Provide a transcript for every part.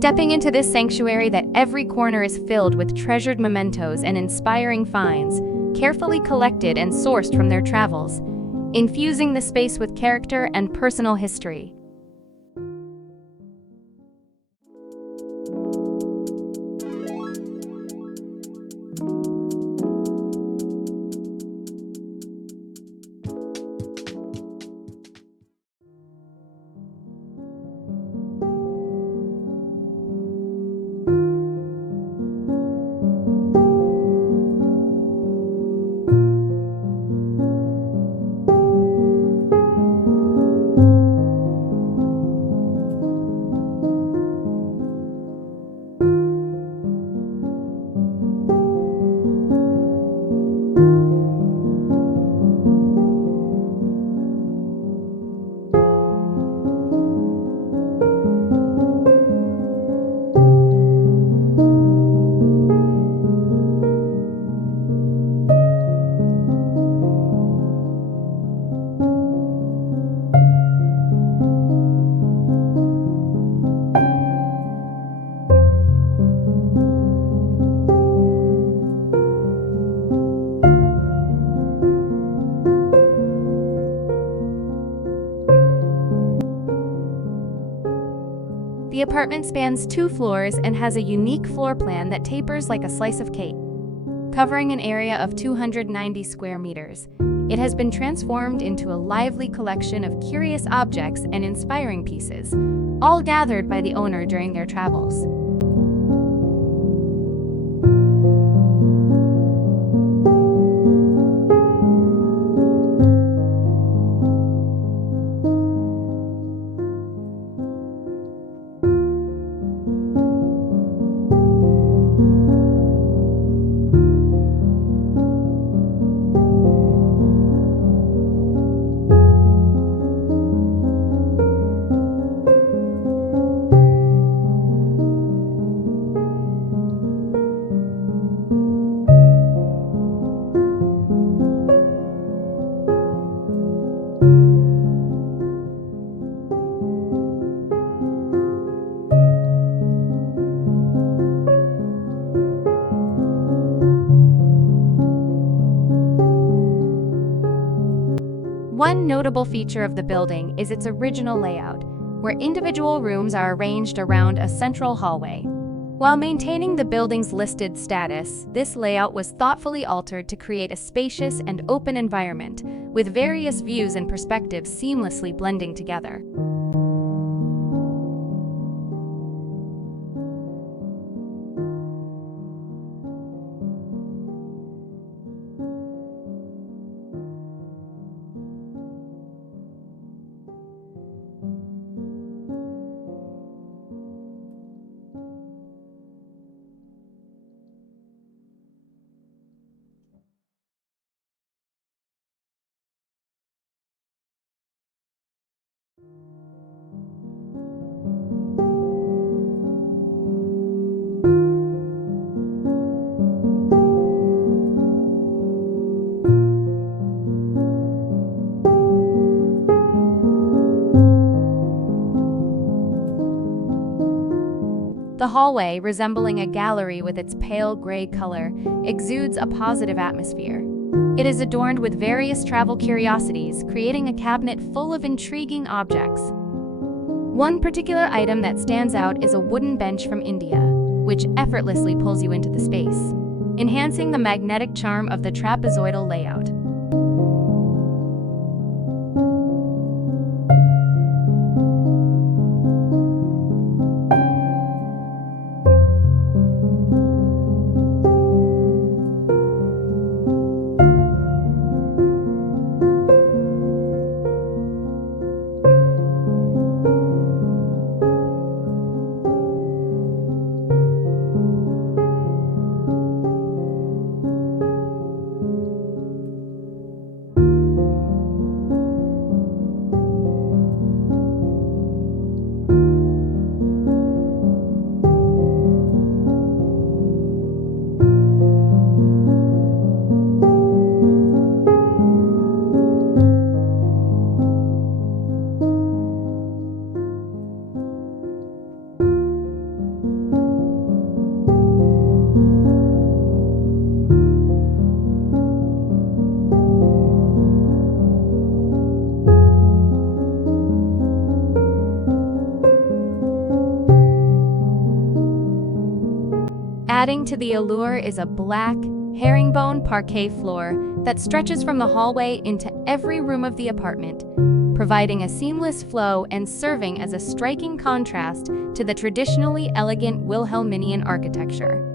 Stepping into this sanctuary that every corner is filled with treasured mementos and inspiring finds, carefully collected and sourced from their travels, infusing the space with character and personal history. The apartment spans 2 floors and has a unique floor plan that tapers like a slice of cake. Covering an area of 290 square meters, it has been transformed into a lively collection of curious objects and inspiring pieces, all gathered by the owner during their travels. One notable feature of the building is its original layout, where individual rooms are arranged around a central hallway. While maintaining the building's listed status, this layout was thoughtfully altered to create a spacious and open environment, with various views and perspectives seamlessly blending together. The hallway, resembling a gallery with its pale gray color, exudes a positive atmosphere. It is adorned with various travel curiosities, creating a cabinet full of intriguing objects. One particular item that stands out is a wooden bench from India, which effortlessly pulls you into the space, enhancing the magnetic charm of the trapezoidal layout. Adding to the allure is a black, herringbone parquet floor that stretches from the hallway into every room of the apartment, providing a seamless flow and serving as a striking contrast to the traditionally elegant Wilhelminian architecture.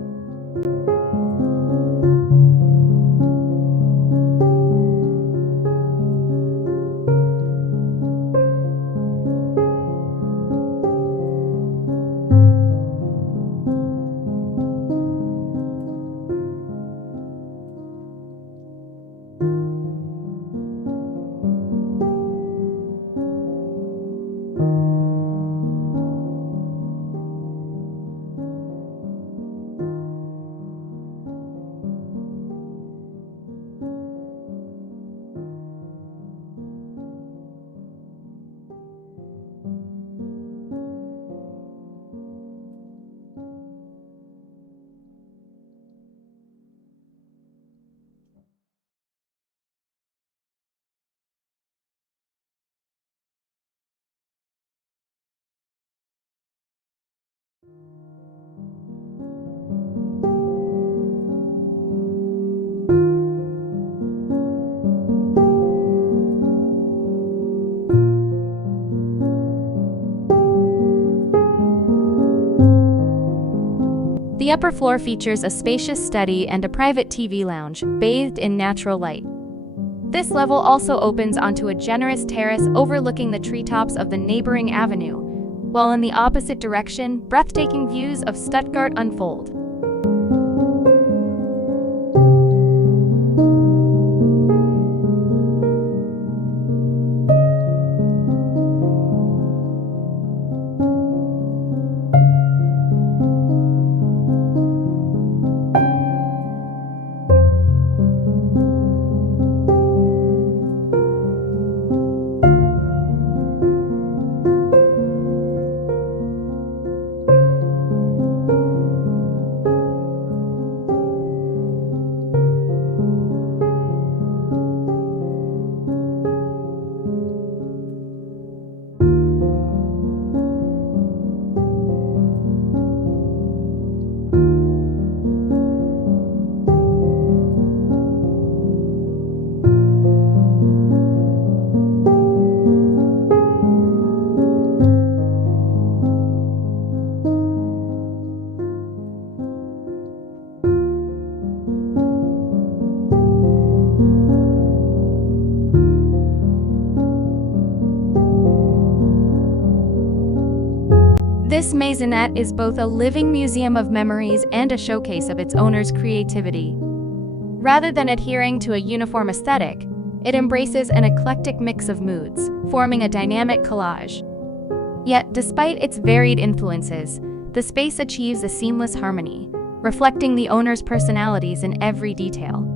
The upper floor features a spacious study and a private TV lounge, bathed in natural light. This level also opens onto a generous terrace overlooking the treetops of the neighboring avenue, while in the opposite direction, breathtaking views of Stuttgart unfold. This maisonette is both a living museum of memories and a showcase of its owner's creativity. Rather than adhering to a uniform aesthetic, it embraces an eclectic mix of moods, forming a dynamic collage. Yet, despite its varied influences, the space achieves a seamless harmony, reflecting the owner's personalities in every detail.